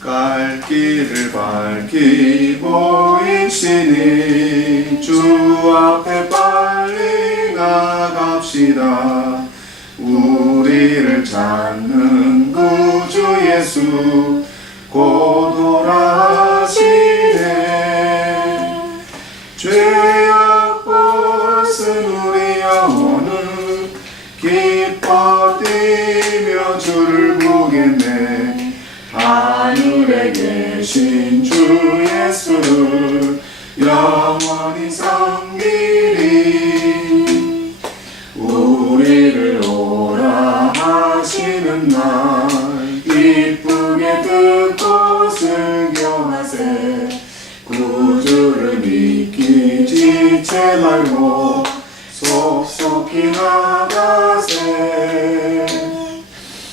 갈 길을 밝히고 있으니 주 앞에 빨리 나갑시다. 우리를 찾는 구주 예수 곧 돌아오시네. 죄악 벗은 우리 영혼은 기뻐 뛰며 주를 보겠네. 하늘에 계신 주 예수를 영원히 섬기리. 우리를 오라 하시는 날 기쁘게 듣고 순교하세. 구주를 믿기 지체 말고 속속히 나가세.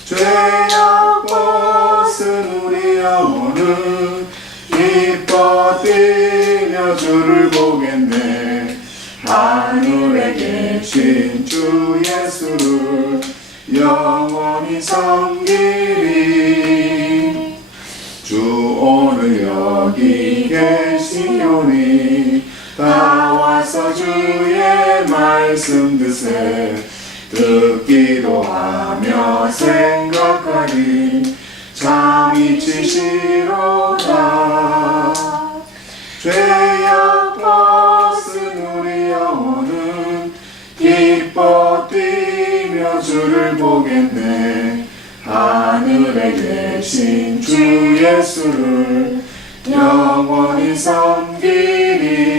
죄악 벗은 우리 영혼은 기뻐 뛰며 주를 보겠네. 하늘에 계신 주 예수를 영원히 섬기리. 주 오늘 여기 계시오니 다 와서 주의 말씀 드세. 듣기도 하며 생각하니 참 이치시로다. 죄악 벗은 우리 영혼은 기뻐 뛰며 주를 보겠네. 하늘에 계신 주 예수를 영원히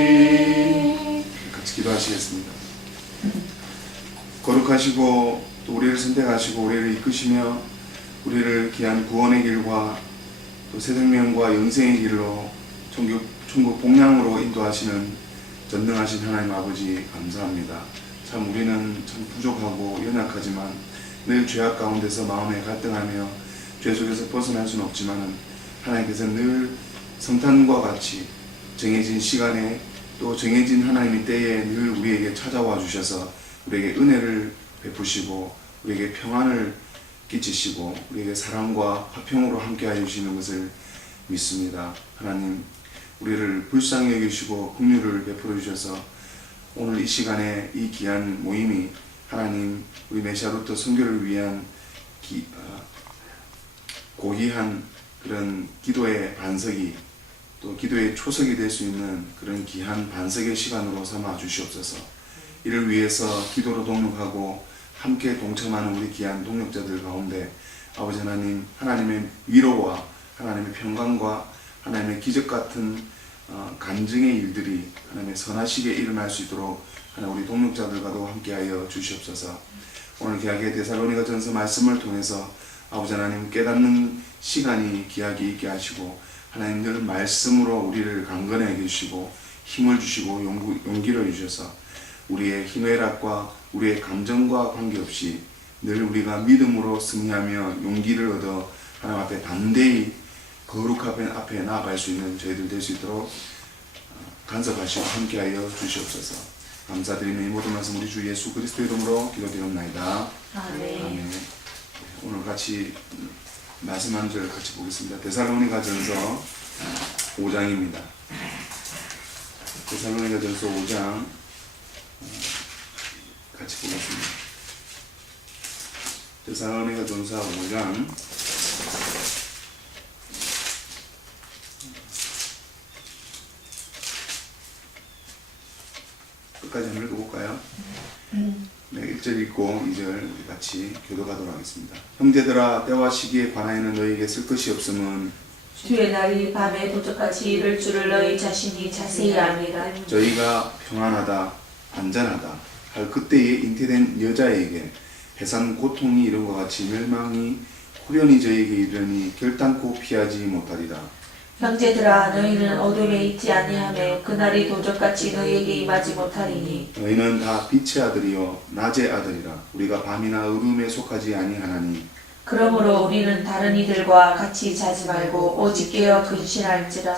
섬기리. 같이 기도하시겠습니다. 거룩하시고 또 우리를 선택하시고 우리를 이끄시며 우리를 귀한 구원의 길과 또 새 생명과 영생의 길로 천국 복향으로 인도하시는 전능하신 하나님 아버지 감사합니다. 참 우리는 참 부족하고 연약하지만 늘 죄악 가운데서 마음에 갈등하며 죄 속에서 벗어날 수는 없지만 하나님께서 늘 성탄과 같이 정해진 시간에 또 정해진 하나님의 때에 늘 우리에게 찾아와 주셔서 우리에게 은혜를 베푸시고 우리에게 평안을 끼치시고 우리에게 사랑과 화평으로 함께하여 주시는 것을 믿습니다. 하나님 우리를 불쌍히 여기시고 긍휼을 베풀어 주셔서 오늘 이 시간에 이 귀한 모임이 하나님 우리 메시아루터 선교를 위한 고귀한 그런 기도의 반석이 또 기도의 초석이 될 수 있는 그런 귀한 반석의 시간으로 삼아 주시옵소서. 이를 위해서 기도로 동력하고 함께 동참하는 우리 귀한 동력자들 가운데 아버지 하나님 하나님의 위로와 하나님의 평강과 하나님의 기적 같은 간증의 일들이 하나님의 선하시게 일어날 수 있도록 하나님 우리 동력자들과도 함께하여 주시옵소서. 오늘 귀하게 데살로니가 전서 말씀을 통해서 아버지 하나님 깨닫는 시간이 귀하게 있게 하시고 하나님 늘 말씀으로 우리를 강건하게 해주시고 힘을 주시고 용기를 주셔서 우리의 희노애락과 우리의 감정과 관계없이 늘 우리가 믿음으로 승리하며 용기를 얻어 하나님 앞에 담대히 거룩 앞에 나아갈 수 있는 저희들 될 수 있도록 간섭하시고 함께하여 주시옵소서. 감사드리며 이 모든 말씀 우리 주 예수 그리스도 이름으로 기도드립니다. 아멘. 아멘. 오늘 같이 말씀 한 절 같이 보겠습니다. 데살로니가 전서 5장입니다. 데살로니가 전서 5장 같이 보겠습니다. 데살로니가 전서 5장 끝까지 한번 읽어볼까요? 네, 1절 읽고 2절 우리 같이 교도하도록 하겠습니다. 형제들아 때와 시기에 관하여는 너희에게 쓸 것이 없음은 주의 날이 밤에 도적같이 이를 줄을 너희 자신이 자세히 압니다. 저희가 평안하다 안전하다 할 그때에 잉태된 여자에게 해산 고통이 이런 것 같이 멸망이 후련히 저에게 이르니 결단코 피하지 못하리라. 형제들아 너희는 어둠에 있지 아니하며 그날이 도적같이 너희에게 임하지 못하리니 너희는 다 빛의 아들이요 낮의 아들이라. 우리가 밤이나 어둠에 속하지 아니하나니 그러므로 우리는 다른 이들과 같이 자지 말고 오직 깨어 근신할지라.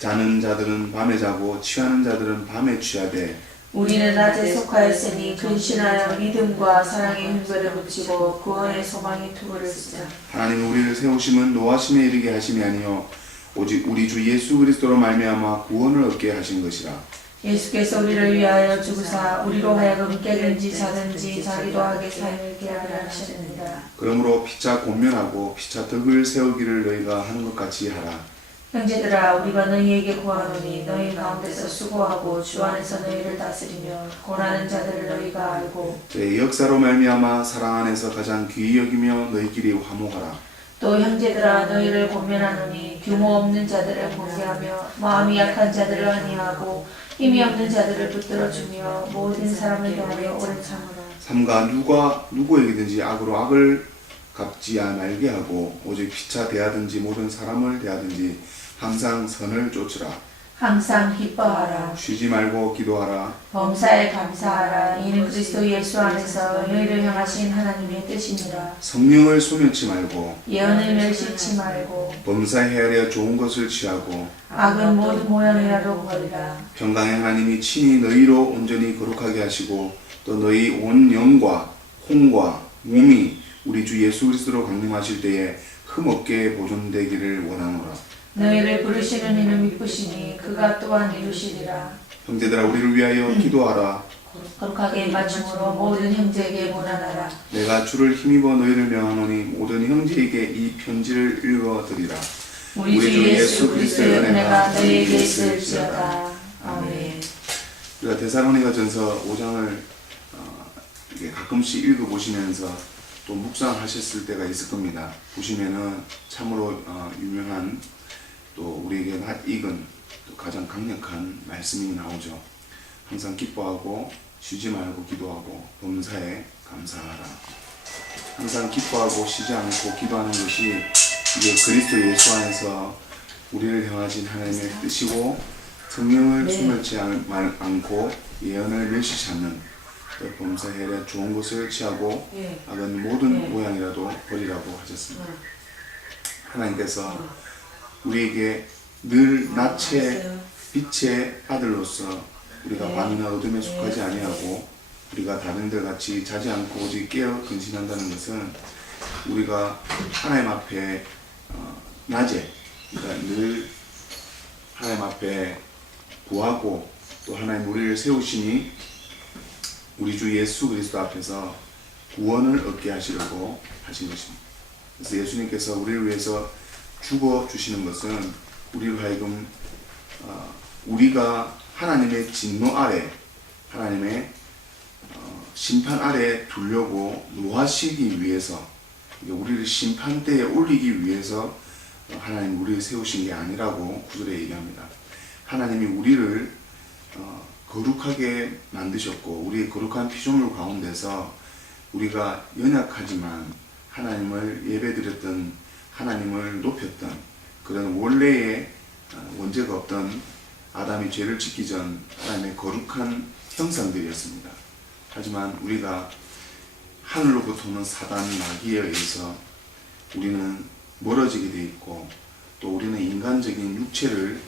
자는 자들은 밤에 자고 취하는 자들은 밤에 취하되 우리는 낮에 속하였으니 근신하여 믿음과 사랑의 흔들을 붙이고 구원의 소망의 투구를 쓰자. 하나님 우리를 세우심은 노하심에 이르게 하심이 아니요 오직 우리 주 예수 그리스도로 말미암아 구원을 얻게 하신 것이라. 예수께서 우리를 위하여 죽으사 우리로 하여금 깨든지 자든지 자기도 하게 삶을 깨하게 하셨느니라. 그러므로 피차 권면하고 피차 덕을 세우기를 너희가 하는 것 같이 하라. 형제들아 우리가 너희에게 구하노니 너희 가운데서 수고하고 주 안에서 너희를 다스리며 고난하는 자들을 너희가 알고 제 역사로 말미암아 사랑 안에서 가장 귀히 여기며 너희끼리 화목하라. 또 형제들아 너희를 권면하노니 규모 없는 자들을 공개하며 마음이 약한 자들을 안위하고 힘이 없는 자들을 붙들어주며 모든 사람을 대하여 오래 참으라. 삼가 누구에게든지 악으로 악을 갚지 말게 하고 오직 피차 대하든지 모든 사람을 대하든지 항상 선을 쫓으라. 항상 기뻐하라. 쉬지 말고 기도하라. 범사에 감사하라. 이는 그리스도 예수 안에서 너희를 향하신 하나님의 뜻이니라. 성령을 소멸치 말고 예언을 멸시치 말고 범사에 헤아려 좋은 것을 취하고 악은 모든 모양이라도 버리라. 평강의 하나님이 친히 너희로 온전히 거룩하게 하시고 또 너희 온 영과 혼과 몸이 우리 주 예수 그리스도로 강림하실 때에 흠없게 보존되기를 원하노라. 너희를 부르시는 이는 미쁘시니 그가 또한 이루시리라. 형제들아 우리를 위하여 기도하라. 거룩하게 맞춤으로 모든 형제에게 문안하라. 내가 주를 힘입어 너희를 명하노니 모든 형제에게 이 편지를 읽어드리라. 우리 주 예수 그리스도의 은혜가 너희에게 있을지어다. 아멘. 우리가 데살로니가전서 5장을 이렇게 가끔씩 읽어보시면서 또 묵상하셨을 때가 있을 겁니다. 보시면은 참으로 유명한 또 우리에게 낯익은 또 가장 강력한 말씀이 나오죠. 항상 기뻐하고 쉬지 말고 기도하고 범사에 감사하라. 항상 기뻐하고 쉬지 않고 기도하는 것이 이게 그리스도 예수 안에서 우리를 향하신 하나님의 뜻이고 성령을 소멸치 않고 예언을 멸시치 않는 범사에 좋은 것을 취하고 악은 모든 모양이라도 버리라고 하셨습니다. 하나님께서 우리에게 늘 낯의 빛의 아들로서 우리가 밤이나 어둠에 속하지 아니하고 우리가 다른들 같이 자지 않고 오직 깨어 근신한다는 것은 우리가 하나님 앞에 낮에 그러니까 늘 하나님 앞에 구하고 또 하나님 우리를 세우시니 우리 주 예수 그리스도 앞에서 구원을 얻게 하시려고 하신 것입니다. 그래서 예수님께서 우리를 위해서 죽어 주시는 것은 우리로 하여금 우리가 하나님의 진노 아래 하나님의 심판 아래 두려고 노하시기 위해서 우리를 심판대에 올리기 위해서 하나님 우리를 세우신 게 아니라고 구절에 얘기합니다. 하나님이 우리를 거룩하게 만드셨고 우리의 거룩한 피조물 가운데서 우리가 연약하지만 하나님을 예배드렸던 하나님을 높였던 그런 원래의 원죄가 없던 아담이 죄를 짓기 전 하나님의 거룩한 형상들이었습니다. 하지만 우리가 하늘로부터 오는 사단 마귀에 의해서 우리는 멀어지게 돼 있고 또 우리는 인간적인 육체를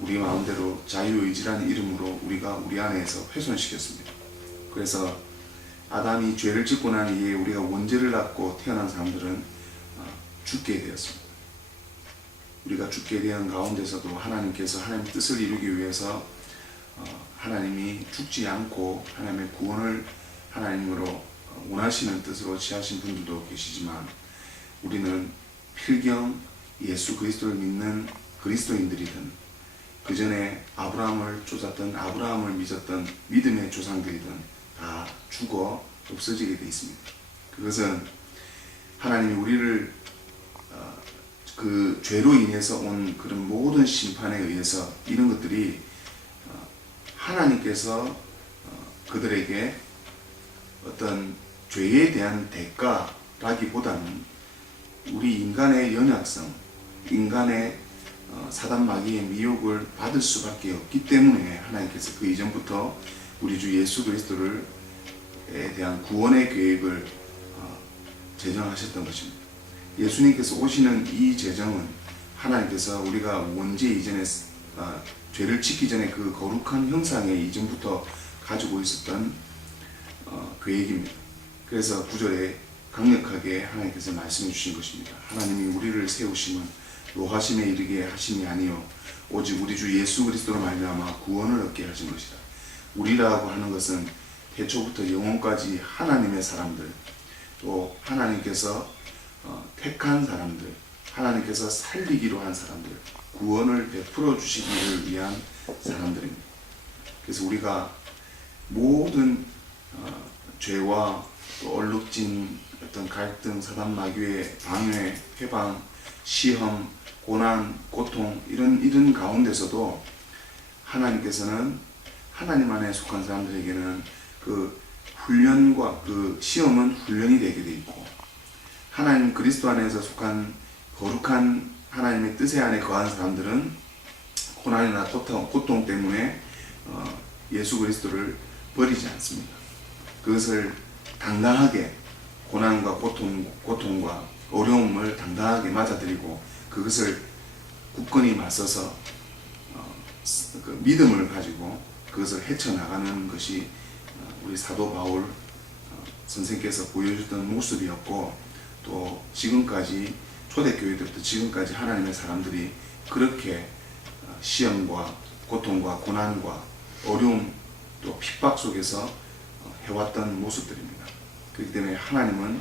우리 마음대로 자유의지라는 이름으로 우리가 우리 안에서 훼손시켰습니다. 그래서 아담이 죄를 짓고 난 이후에 우리가 원죄를 낳고 태어난 사람들은 죽게 되었습니다. 우리가 죽게 된 가운데서도 하나님께서 하나님의 뜻을 이루기 위해서 하나님이 죽지 않고 하나님의 구원을 하나님으로 원하시는 뜻으로 취하신 분들도 계시지만 우리는 필경 예수 그리스도를 믿는 그리스도인들이든 그 전에 아브라함을 쫓았던 아브라함을 믿었던 믿음의 조상들이든 다 죽어 없어지게 되어 있습니다. 그것은 하나님이 우리를 그 죄로 인해서 온 그런 모든 심판에 의해서 이런 것들이 하나님께서 그들에게 어떤 죄에 대한 대가라기보다는 우리 인간의 연약성, 인간의 사단 마귀의 미혹을 받을 수밖에 없기 때문에 하나님께서 그 이전부터 우리 주 예수 그리스도에 대한 구원의 계획을 제정하셨던 것입니다. 예수님께서 오시는 이 제정은 하나님께서 우리가 원죄 이전에 죄를 짓기 전에 그 거룩한 형상에 이전부터 가지고 있었던 계획입니다. 그래서 9절에 강력하게 하나님께서 말씀해 주신 것입니다. 하나님이 우리를 세우심은 노하심에 이르게 하심이 아니요 오직 우리 주 예수 그리스도로 말미암아 구원을 얻게 하신 것이다. 우리라고 하는 것은 태초부터 영원까지 하나님의 사람들, 또 하나님께서 택한 사람들, 하나님께서 살리기로 한 사람들, 구원을 베풀어 주시기를 위한 사람들입니다. 그래서 우리가 모든 죄와 또 얼룩진 어떤 갈등, 사단 마귀의 방해, 해방, 시험, 고난, 고통 이런 가운데서도 하나님께서는 하나님 안에 속한 사람들에게는 그 훈련과 그 시험은 훈련이 되게 돼 있고, 하나님 그리스도 안에서 속한 거룩한 하나님의 뜻의 안에 거한 사람들은 고난이나 고통 때문에 예수 그리스도를 버리지 않습니다. 그것을 당당하게 고난과 고통과 어려움을 당당하게 맞아들이고 그것을 굳건히 맞서서 그 믿음을 가지고 그것을 헤쳐나가는 것이 우리 사도 바울 선생께서 보여주던 모습이었고, 또 지금까지 초대교회 때부터 지금까지 하나님의 사람들이 그렇게 시험과 고통과 고난과 어려움 또 핍박 속에서 해왔던 모습들입니다. 그렇기 때문에 하나님은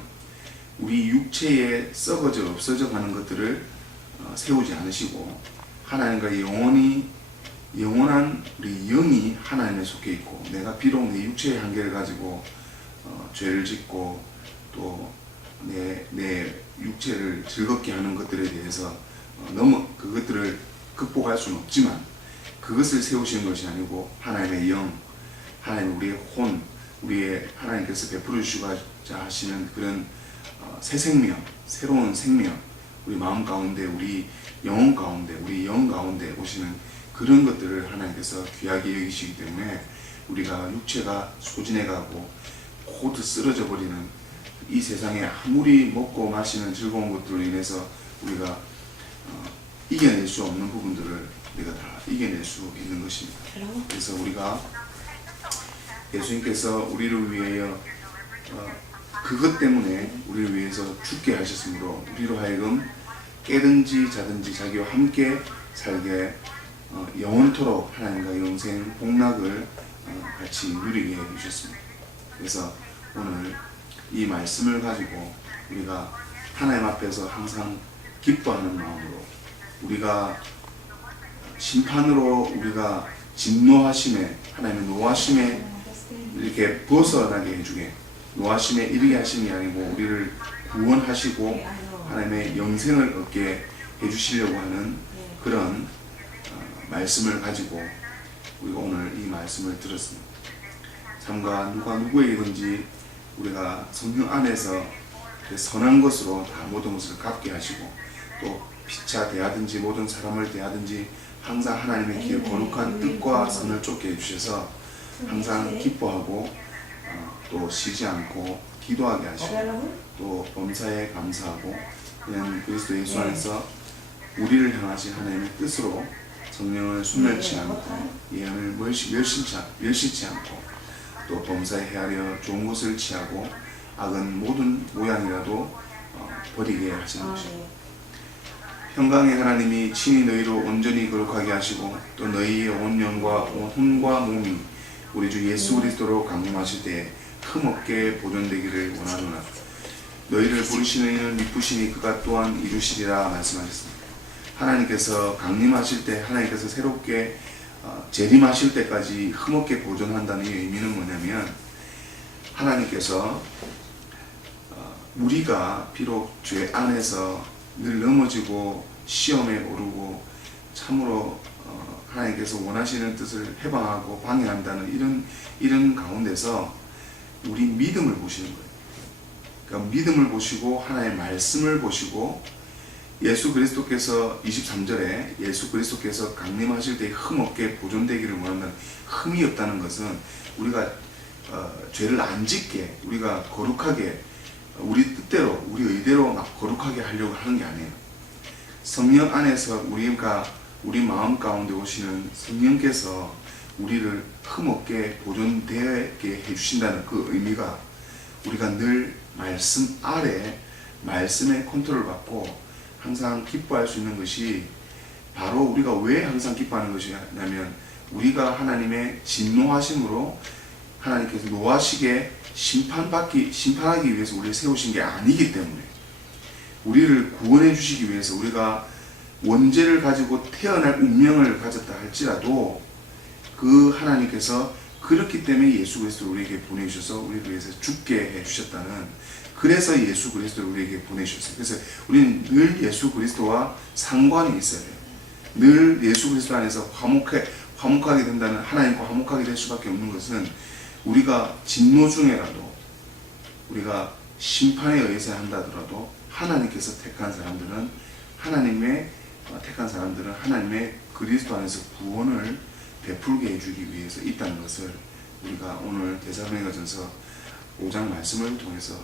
우리 육체에 썩어져 없어져 가는 것들을 세우지 않으시고, 하나님과 영원한 우리 영이 하나님에 속해 있고, 내가 비록 내 육체의 한계를 가지고 죄를 짓고 또 내 육체를 즐겁게 하는 것들에 대해서 그것들을 극복할 수는 없지만, 그것을 세우시는 것이 아니고 하나님의 영, 하나님 우리의 혼, 우리의 하나님께서 베풀어 주시고자 하시는 그런 새 생명, 새로운 생명, 우리 마음 가운데, 우리 영혼 가운데, 우리 영 가운데 오시는 그런 것들을 하나님께서 귀하게 여기시기 때문에 우리가 육체가 소진해가고 곧 쓰러져 버리는 이 세상에 아무리 먹고 마시는 즐거운 것들로 인해서 우리가 이겨낼 수 없는 부분들을 우리가 다 이겨낼 수 있는 것입니다. 그래서 우리가 예수님께서 우리를 위하여 그것 때문에 우리를 위해서 죽게 하셨으므로 우리로 하여금 깨든지 자든지 자기와 함께 살게 영원토록 하나님과 영생 복락을 같이 누리게 해주셨습니다. 그래서 오늘 이 말씀을 가지고 우리가 하나님 앞에서 항상 기뻐하는 마음으로, 우리가 심판으로 우리가 진노하심에, 하나님의 노하심에 이렇게 벗어나게 해주게, 노하심에 이르게 하심이 아니고 우리를 구원하시고 하나님의 영생을 얻게 해주시려고 하는 그런 말씀을 가지고 우리가 오늘 이 말씀을 들었습니다. 참가 누가 누구에게든지 우리가 성령 안에서 선한 것으로 다 모든 것을 갚게 하시고, 또 피차 대하든지 모든 사람을 대하든지 항상 하나님의 길 거룩한 뜻과 선을 쫓게 해주셔서 항상 기뻐하고 또 쉬지 않고 기도하게 하시고, 또 범사에 감사하고 그냥 그리스도 예수 안에서 우리를 향하신 하나님의 뜻으로 성령을 순멸치 않고 예언을 멸시치 않고, 또 범사에 헤아려 좋은 것을 취하고 악은 모든 모양이라도 버리게 하시는 것입니다. 평강의 하나님이 친히 너희로 온전히 거룩하게 하시고, 또 너희의 온 영과 온 혼과 몸이 우리 주 예수 그리스도로 강림하실 때에 흠없게 보존되기를 원하노라. 너희를 부르시는 이는 이쁘시니 그가 또한 이루시리라 말씀하셨습니다. 하나님께서 강림하실 때, 하나님께서 새롭게 재림하실 때까지 흠없게 보존한다는 의미는 뭐냐면, 하나님께서 우리가 비록 죄 안에서 늘 넘어지고 시험에 오르고 참으로 하나님께서 원하시는 뜻을 해방하고 방해한다는 이런 가운데서 우리 믿음을 보시는 거예요. 그러니까 믿음을 보시고 하나님의 말씀을 보시고, 예수 그리스도께서 23절에 예수 그리스도께서 강림하실 때 흠없게 보존되기를 원한다는, 흠이 없다는 것은 우리가 죄를 안 짓게, 우리가 거룩하게 우리 뜻대로 우리 의대로 막 거룩하게 하려고 하는 게 아니에요. 성령 안에서 우리 마음 가운데 오시는 성령께서 우리를 흠없게 보존되게 해주신다는 그 의미가 우리가 늘 말씀 아래 말씀의 컨트롤 받고 항상 기뻐할 수 있는 것이 바로 우리가 왜 항상 기뻐하는 것이냐면 우리가 하나님의 진노하심으로 하나님께서 노하시게 심판하기 위해서 우리를 세우신 게 아니기 때문에 우리를 구원해 주시기 위해서 우리가 원죄를 가지고 태어날 운명을 가졌다 할지라도 그 하나님께서 그렇기 때문에 예수 그리스도를 우리에게 보내주셔서 우리를 위해서 죽게 해주셨다는 그래서 예수 그리스도를 우리에게 보내주셨어요. 그래서 우리는 늘 예수 그리스도와 상관이 있어야 돼요. 늘 예수 그리스도 안에서 화목하게 된다는 하나님과 화목하게 될 수밖에 없는 것은 우리가 진노 중에라도 우리가 심판에 의해서 한다더라도 하나님께서 택한 사람들은 하나님의 그리스도 안에서 구원을 베풀게 해주기 위해서 있다는 것을 우리가 오늘 데살로니가전서 5장 말씀을 통해서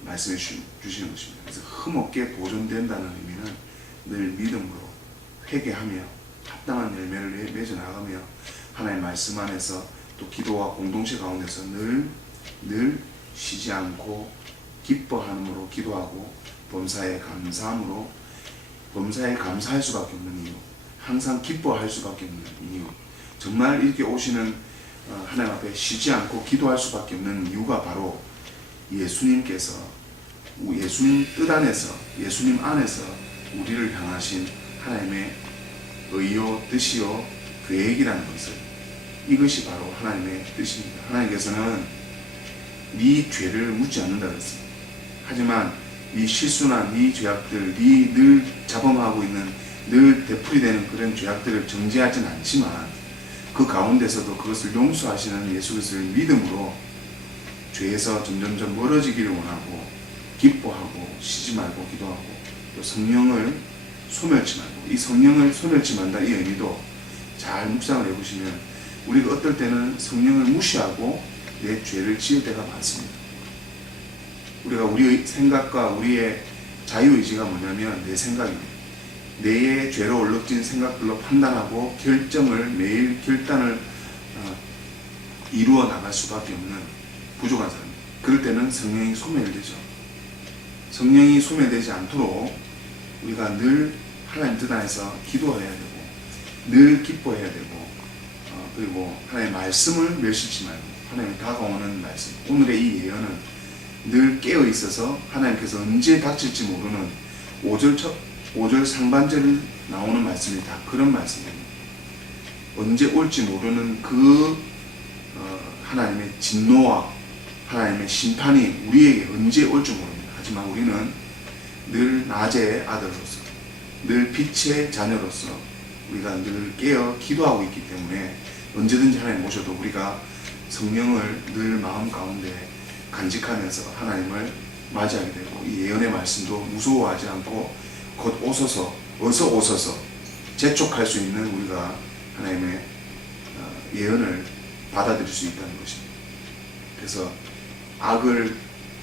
말씀해 주시는 것입니다. 그래서 흠없게 보존된다는 의미는 늘 믿음으로 회개하며 합당한 열매를 맺어 나가며 하나님의 말씀 안에서 또 기도와 공동체 가운데서 늘 쉬지 않고 기뻐함으로 기도하고 범사에 감사할 수밖에 없는 이유, 항상 기뻐할 수밖에 없는 이유, 정말 이렇게 오시는 하나님 앞에 쉬지 않고 기도할 수밖에 없는 이유가 바로 예수님께서 예수님 뜻 안에서 예수님 안에서 우리를 향하신 하나님의 의요 뜻이요 계획이라는 것을, 이것이 바로 하나님의 뜻입니다. 하나님께서는 네 죄를 묻지 않는다 그랬습니다. 하지만 네 실수나 네 죄악들, 네 늘 자범하고 있는 늘 되풀이되는 그런 죄악들을 정죄하지는 않지만 그 가운데서도 그것을 용서하시는 예수 그리스도를 믿음으로 죄에서 점점점 멀어지기를 원하고 기뻐하고 쉬지 말고 기도하고 또 성령을 소멸치 말고, 이 성령을 소멸치 말다 이 의미도 잘 묵상을 해보시면 우리가 어떨 때는 성령을 무시하고 내 죄를 지을 때가 많습니다. 우리가 우리의 생각과 우리의 자유의지가 뭐냐면 내 생각입니다. 내의 죄로 얼룩진 생각들로 판단하고 매일 결단을 이루어 나갈 수밖에 없는 부족한 사람입니다. 그럴 때는 성령이 소멸되죠. 성령이 소멸되지 않도록 우리가 늘 하나님 뜻 안에서 기도해야 되고 늘 기뻐해야 되고 그리고 하나님의 말씀을 멸시치 말고 하나님이 다가오는 말씀, 오늘의 이 예언은 늘 깨어 있어서 하나님께서 언제 닥칠지 모르는 5절 상반절에 나오는 말씀이 다 그런 말씀입니다. 언제 올지 모르는 그 하나님의 진노와 하나님의 심판이 우리에게 언제 올지 모릅니다. 하지만 우리는 늘 낮의 아들로서 늘 빛의 자녀로서 우리가 늘 깨어 기도하고 있기 때문에 언제든지 하나님 오셔도 우리가 성령을 늘 마음 가운데 간직하면서 하나님을 맞이하게 되고 이 예언의 말씀도 무서워하지 않고 곧 어서 오소서 재촉할 수 있는 우리가 하나님의 예언을 받아들일 수 있다는 것입니다. 그래서 악을,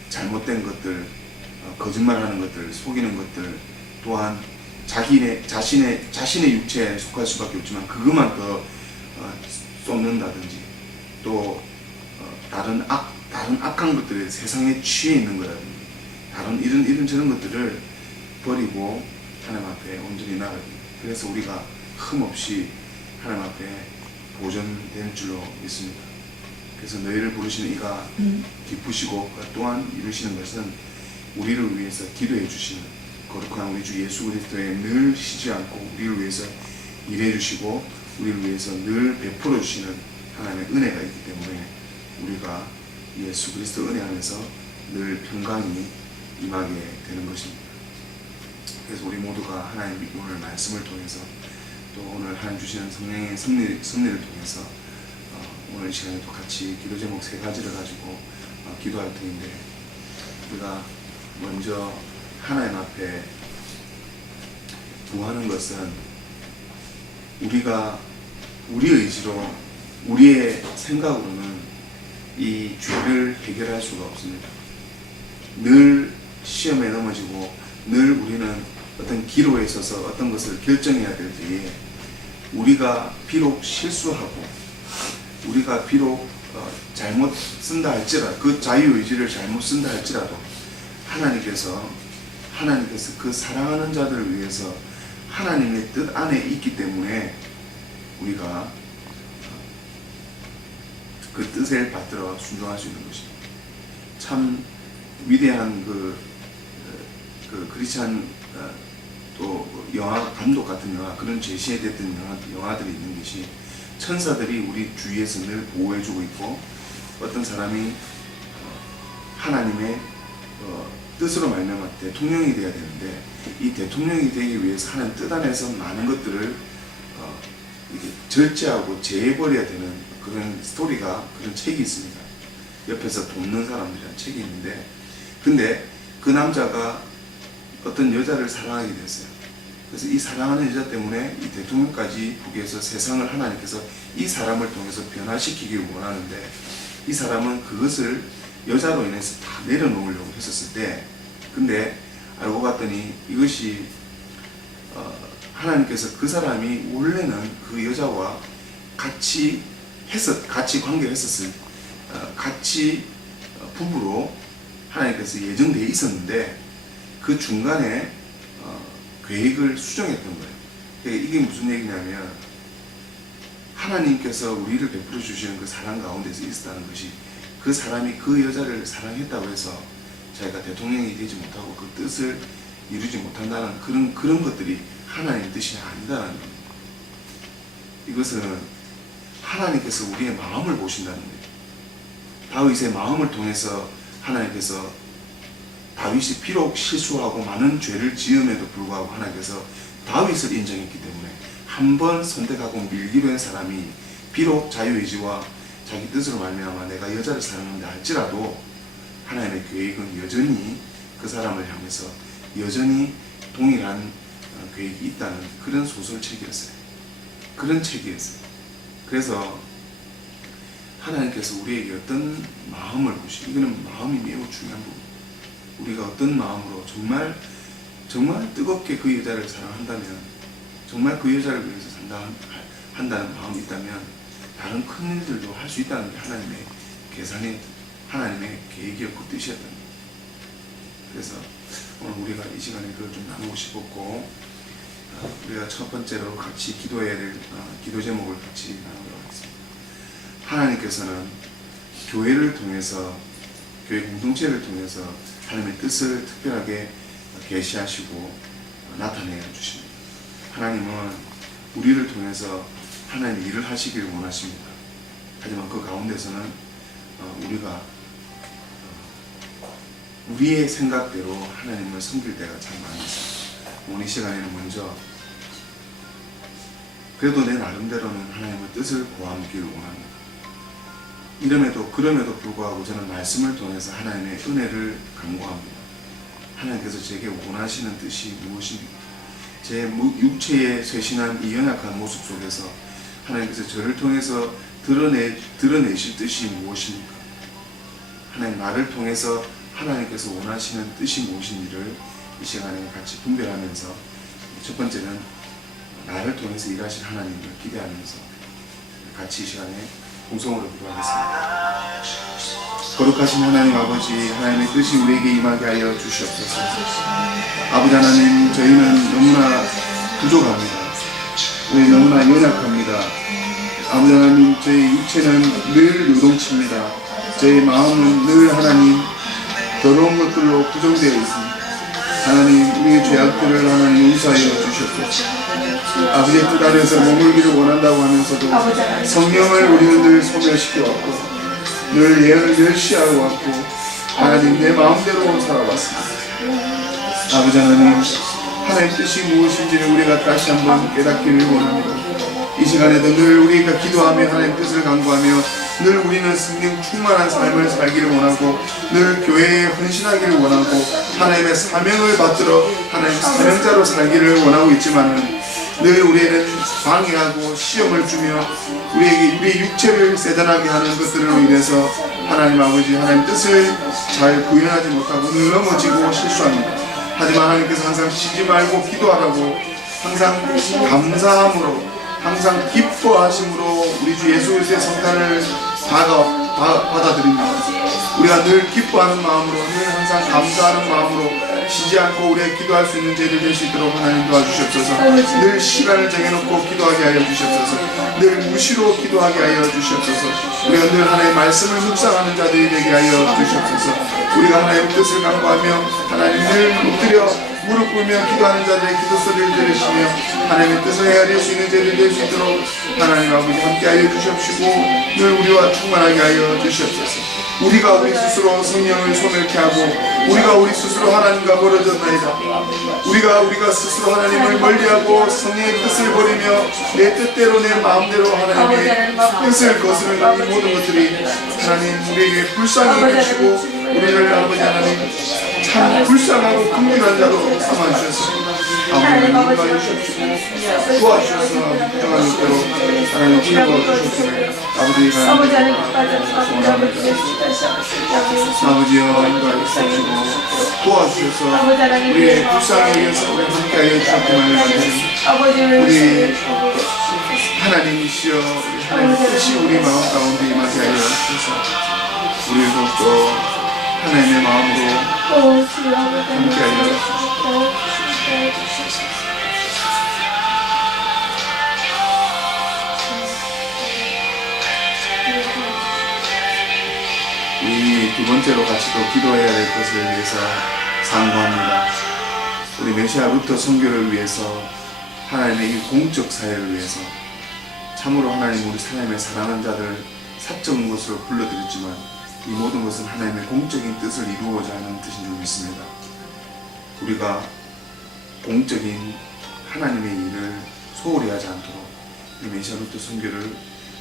잘못된 것들, 거짓말하는 것들, 속이는 것들, 또한 자신의 육체에 속할 수밖에 없지만 그것만 더 쏟는다든지 또 다른 악한 것들에 세상에 취해 있는 거라든지 다른 이런 저런 것들을 버리고 하나님 앞에 온전히 나가야 됩니다. 그래서 우리가 흠없이 하나님 앞에 보존될 줄로 믿습니다. 그래서 너희를 부르시는 이가 기쁘시고 또한 이루시는 것은 우리를 위해서 기도해 주시는 거룩한 우리 주 예수 그리스도의 늘 쉬지 않고 우리를 위해서 일해 주시고 우리를 위해서 늘 베풀어 주시는 하나님의 은혜가 있기 때문에 우리가 예수 그리스도 은혜 안에서 늘 평강이 임하게 되는 것입니다. 그래서 우리 모두가 하나님 오늘 말씀을 통해서 또 오늘 하나님 주시는 성령의 섭리를 통해서 오늘 이 시간에 또 같이 기도 제목 3가지를 가지고 기도할 텐데, 우리가 먼저 하나님 앞에 구하는 것은 우리가 우리 의지로 우리의 생각으로는 이 죄를 해결할 수가 없습니다. 늘 시험에 넘어지고 늘 우리는 어떤 기로에 서서 어떤 것을 결정해야 될 때에 우리가 비록 실수하고 우리가 비록 잘못 쓴다 할지라도, 그 자유의지를 잘못 쓴다 할지라도 하나님께서 그 사랑하는 자들을 위해서 하나님의 뜻 안에 있기 때문에 우리가 그 뜻을 받들어 순종할 수 있는 것입니다. 참 위대한 그 크리스찬 또 영화 감독 같은 영화, 그런 제시해됐던 영화들이 있는 것이, 천사들이 우리 주위에서 늘 보호해주고 있고, 어떤 사람이 하나님의 뜻으로 말미암아 대통령이 되어야 되는데, 이 대통령이 되기 위해서 하나님 뜻 안에서 많은 것들을 이렇게 절제하고 제해버려야 되는 그런 스토리가, 그런 책이 있습니다. 옆에서 돕는 사람들이라는 책이 있는데, 근데 그 남자가 어떤 여자를 사랑하게 됐어요. 그래서 이 사랑하는 여자 때문에 이 대통령까지 보기 위해서 세상을 하나님께서 이 사람을 통해서 변화시키기 원하는데, 이 사람은 그것을 여자로 인해서 다 내려놓으려고 했었을 때, 근데 알고 봤더니 이것이 하나님께서 그 사람이 원래는 그 여자와 같이 관계를 했었을, 같이 부부로 하나님께서 예정되어 있었는데, 그 중간에 계획을 수정했던 거예요. 그러니까 이게 무슨 얘기냐면, 하나님께서 우리를 베풀어 주시는 그 사랑 가운데서 있었다는 것이, 그 사람이 그 여자를 사랑했다고 해서 자기가 대통령이 되지 못하고 그 뜻을 이루지 못한다는 그런 것들이 하나님의 뜻이 아니다는 겁니다. 이것은 하나님께서 우리의 마음을 보신다는 거예요. 다윗의 마음을 통해서 하나님께서, 다윗이 비록 실수하고 많은 죄를 지음에도 불구하고 하나님께서 다윗을 인정했기 때문에, 한 번 선택하고 밀기로 한 사람이 비록 자유의지와 자기 뜻으로 말미암아 내가 여자를 사랑한다 할지라도 하나님의 계획은 여전히 그 사람을 향해서 여전히 동일한 계획이 있다는 그런 소설책이었어요. 그런 책이었어요. 그래서 하나님께서 우리에게 어떤 마음을 보시고, 이거는 마음이 매우 중요한 부분. 우리가 어떤 마음으로 정말 뜨겁게 그 여자를 사랑한다면, 정말 그 여자를 위해서 한다는 마음이 있다면, 다른 큰 일들도 할 수 있다는 게 하나님의 계산이, 하나님의 계획이었고 뜻이었답니다. 그래서 오늘 우리가 이 시간에 그걸 좀 나누고 싶었고, 우리가 첫 번째로 같이 기도해야 될 기도 제목을 같이 나누도록 하겠습니다. 하나님께서는 교회를 통해서, 교회 공동체를 통해서 하나님의 뜻을 특별하게 계시하시고 나타내 주십니다. 하나님은 우리를 통해서 하나님의 일을 하시길 원하십니다. 하지만 그 가운데서는 우리가 우리의 생각대로 하나님을 섬길 때가 참 많이 있습니다. 오늘 이 시간에는 먼저 그래도 내 나름대로는 하나님의 뜻을 고함기를 원합니다. 그럼에도 불구하고 저는 말씀을 통해서 하나님의 은혜를 간구합니다. 하나님께서 제게 원하시는 뜻이 무엇입니까? 제 육체의 쇄신한 이 연약한 모습 속에서 하나님께서 저를 통해서 드러내실 뜻이 무엇입니까? 하나님, 나를 통해서 하나님께서 원하시는 뜻이 무엇인지를 이 시간에 같이 분별하면서, 첫 번째는 나를 통해서 일하실 하나님을 기대하면서 같이 이 시간에 공성으로 기도하겠습니다. 거룩하신 하나님 아버지, 하나님의 뜻이 우리에게 임하게 하여 주시옵소서. 아버지 하나님, 저희는 너무나 부족합니다. 우리 너무나 연약합니다. 아버지 하나님, 저희 육체는 늘 요동칩니다. 저희 마음은 늘 하나님 더러운 것들로 부정되어 있습니다. 하나님, 우리의 죄악들을 하나님 용서하여 주시옵소서. 아버지의 뜻 안에서 머물기를 원한다고 하면서도 성령을 우리는 늘 소멸시켜왔고, 늘 예언을 멸시하고 왔고, 하나님 내 마음대로 살아왔습니다. 아버지 하나님, 하나님의 뜻이 무엇인지를 우리가 다시 한번 깨닫기를 원합니다. 이 시간에도 늘 우리가 기도하며 하나님의 뜻을 간구하며 늘 우리는 성령 충만한 삶을 살기를 원하고, 늘 교회에 헌신하기를 원하고, 하나님의 사명을 받들어 하나님의 사명자로 살기를 원하고 있지만은, 늘 우리에는 방해하고 시험을 주며 우리에게 우리의 육체를 세단하게 하는 것들로 인해서 하나님 아버지, 하나님 뜻을 잘 구현하지 못하고 늘 넘어지고 실수합니다. 하지만 하나님께서 항상 쉬지 말고 기도하라고, 항상 감사함으로 항상 기뻐하심으로 우리 주 예수 그리스도의 성탄을 받아들입니다. 우리가 늘 기뻐하는 마음으로, 늘 항상 감사하는 마음으로 쉬지 않고 우리가 기도할 수 있는 제들 될 수 있도록 하나님 도와주시옵소서. 늘 시간을 정해놓고 기도하게 하여 주시옵소서. 늘 무시로 기도하게 하여 주시옵소서. 우리가 늘 하나님의 말씀을 묵상하는 자들이 되게 하여 주시옵소서. 우리가 하나님의 뜻을 간구하며 하나님 늘 엎드려 무릎 꿇으며 기도하는 자들의 기도 소리를 들으시며 하나님의 뜻을 헤아릴 수 있는 제들 될 수 있도록 하나님 아버지 함께 하여 주시옵시고 늘 우리와 충만하게 하여 주시옵소서. 우리가 우리 스스로 성령을 소멸케 하고 우리가 우리 스스로 하나님과 멀어졌나이다. 우리가 스스로 하나님을 멀리하고 성령의 뜻을 버리며 내 뜻대로 내 마음대로 하나님의 뜻을 거스르는 이 모든 것들이 하나님 우리에게 불쌍히 여기시고 우리를 아버지 하나님 참 불쌍하고 긍휼한 자로 삼아주셔서 아버지 인도하여 주시옵시고 도와주셔서 평안의 때로 하나님 지켜주셨으며 아버지가 아버지여 인도하여 주시옵시고 도와주셔서 우리의 불쌍히 여겨서 우리 함께하여 주셨기만을 우리 하나님이시여 우리 하나님 뜻이 우리 마음 가운데 임하게 하여 주셔서 우리 더욱더 하나님의 마음으로 함께하여 주시옵소서. 우리 두 번째로 같이 또 기도해야 될 것을 위해서 상고합니다. 우리 메시아 루터 선교를 위해서 하나님의 이 공적 사역을 위해서 참으로 하나님 우리 하나님의 사랑하는 자들 사적인 것으로 불러드렸지만 이 모든 것은 하나님의 공적인 뜻을 이루고자 하는 뜻인 줄 믿습니다. 우리가 공적인 하나님의 일을 소홀히 하지 않도록 이 메시아 루터 선교를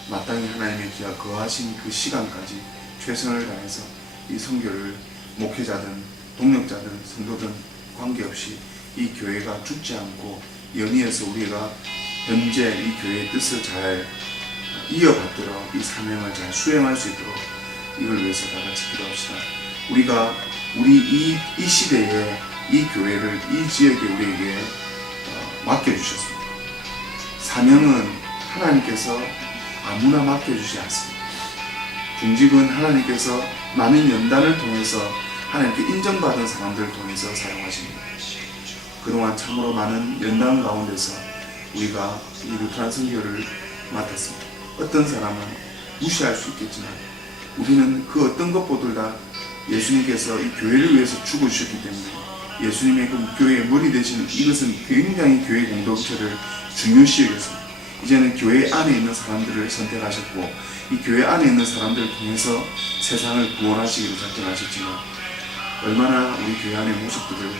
마땅히 하나님의 기하 거하신 그 시간까지 최선을 다해서 이 선교를 목회자든 동력자든 성도든 관계없이 이 교회가 죽지 않고 연이어서 우리가 현재 이 교회의 뜻을 잘 이어받도록 이 사명을 잘 수행할 수 있도록 이걸 위해서 다 같이 기도합시다. 우리가 우리 이 시대에 이 교회를 이 지역에 우리에게 맡겨주셨습니다. 사명은 하나님께서 아무나 맡겨주지 않습니다. 중직은 하나님께서 많은 연단을 통해서 하나님께 인정받은 사람들을 통해서 사용하십니다. 그동안 참으로 많은 연단 가운데서 우리가 이 루트란 선교를 맡았습니다. 어떤 사람은 무시할 수 있겠지만 우리는 그 어떤 것보다 예수님께서 이 교회를 위해서 죽어주셨기 때문에 예수님의 그 교회의 머리 되시는 이것은 굉장히 교회 공동체를 중요시 여겼습니다. 이제는 교회 안에 있는 사람들을 선택하셨고 이 교회 안에 있는 사람들을 통해서 세상을 구원하시기로 작정하셨지만 얼마나 우리 교회 안의 모습들을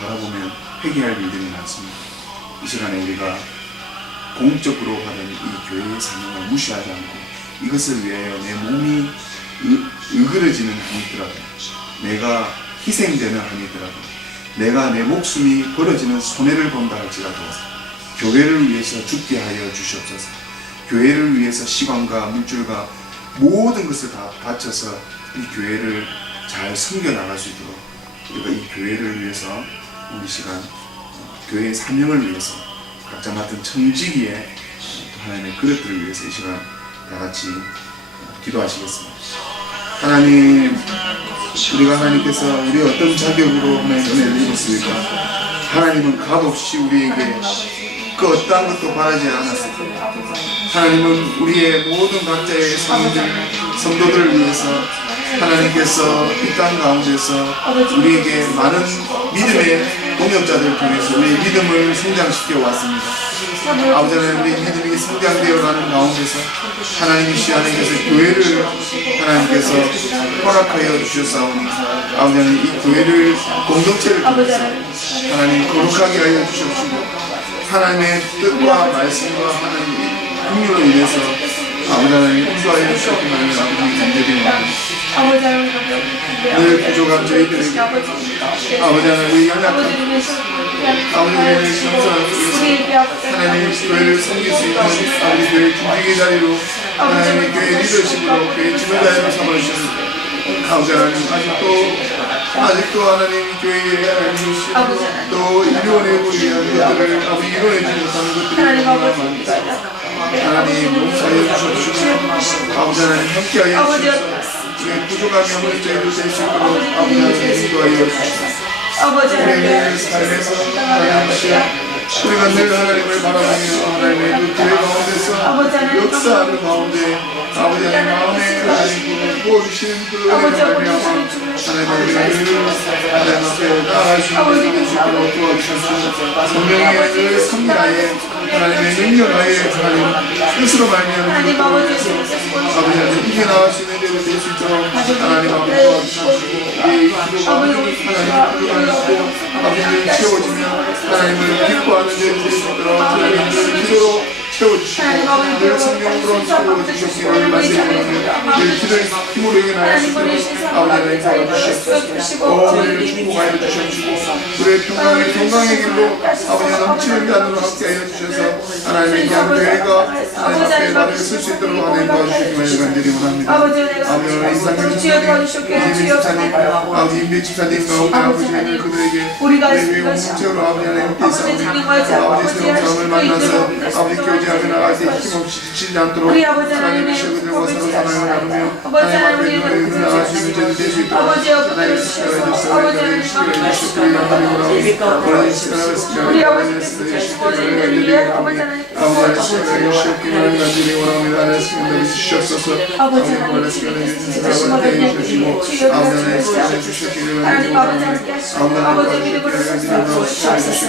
바라보면 회개할 일들이 많습니다. 이 시간에 우리가 공적으로 받은 이 교회의 사명을 무시하지 않고 이것을 위하여 내 몸이 으그러지는 한이 있더라도 내가 희생되는 한이 있더라도 내가 내 목숨이 벌어지는 손해를 본다 할지라도 교회를 위해서 죽게 하여 주시옵소서. 교회를 위해서 시간과 물질과 모든 것을 다 바쳐서 이 교회를 잘 섬겨나갈 수 있도록 우리가 이 교회를 위해서 우리 시간 교회의 사명을 위해서 각자 맡은 청지기에 하나님의 그릇들을 위해서 이 시간 다 같이 기도하시겠습니다. 하나님, 우리가 하나님께서 우리 어떤 자격으로 하나님 은혜를 입었습니까? 하나님은 값없이 우리에게 그 어떠한 것도 바라지 않았습니다. 하나님은 우리의 모든 각자의 성도들을 위해서 하나님께서 이 땅 가운데서 우리에게 많은 믿음의 동역자들을 통해서 우리의 믿음을 성장시켜 왔습니다. 아버지 하나님, 우리 믿음이 성장되어 가는 가운데서 하나님이시 하나님께서 교회를 하나님께서 허락하여 주셨사오니 아버지 하나님, 이 교회를 공동체를 통해서 하나님 거룩하게 하여 주셨시고 하나님의 뜻과 말씀과 하나님의 긍휼로 인해서 아버지 하나님 인도하여 주셨기만을 아버지 감사드립니다. 늘 부족한 저희들에게 아버지 하나님, 우리 연약한 아버지 우리를 겸손하기 위해서 하나님의 교회를 섬길 수 있는 아버지 교회 중직의 자리로 하나님의 교회 리더십으로 교회 지도자로 삼아주셨습니다. 아버지 하나님, 아직도 하나님 교회의 하나님 또 이루어내고 위한 것들을 아버지 이루어내지 못하는 것들이 너무나 많습니다. 하나님 용서해 주시옵시고 아버지 하나님 함께하여 주시옵소서. 우리의 부족함이 없는 저희들 될 수 있도록 아버지 하나님 인도하여 주시옵소서. 우리의 삶에서 하나님 우리가 늘 하나님을 바라보며 하나님의 그 교회 가운데서 역사하는 가운데 아버지 하나님 마음에 하나님 부어주시는 그 은혜를 말미암아 하나님 우리가 늘 하나님 앞에 나아갈 수 있는 것으로 도와주셔서 성령의 늘 성리하에 하나님의 능력하에 하나님 뜻으로 말미암아 아버지 하나님 이겨나갈 수 있는 데를 될 수 있도록 하나님 앞에 도와주시고 우리의 기도가 하나님 부족한 것도 아버지를 채워주며 하나님을 기뻐하는 데를 될 수 있도록 하나님을 기도로 채워주시고 늘 성령으로 채워주시기를 말씀드리며 늘 기도의 힘으로 이겨나갈 수 있도록 아버지 하나님 도와주시옵소서. 우리를 축복하여 주시옵시고 우리의 평강의 건강의 길로 아버지 넘치는 자들로 함께하여 주셔서 하나님의 귀한 교회가 하나님 앞에 나를 쓸 수 있도록 하나님 도와주시기를 간절히 원합니다. 아버지 이상현 집사님 아버지 임대 집사님 가운데 아버지 하나님 그들에게 우리 공동체로 아버지 하나님 함께 있사오니 아버지 새로운 사람을 만나서 아버지 교제하며 나갈 때 힘없이 지치지 않도록 하나님의 시그들과 서로 사랑을 나누며 하나님 앞에 너희를 나갈 수 있는 자들 될 수 있도록 하나님의 시간을 주시고 하나님의 시간을 주시고 하나님의 시간을 주시고 우리 아버지의 시간을 간절히 아버지의 시간을 주시옵기를 간절히 원합니다. 하나님의 시간을 주시옵소서. 아버지의 시간을 주시옵소서. 아버지의 시간을 주시옵기를 간절히 원합니다. 아버지의 믿음으로 주시옵소서.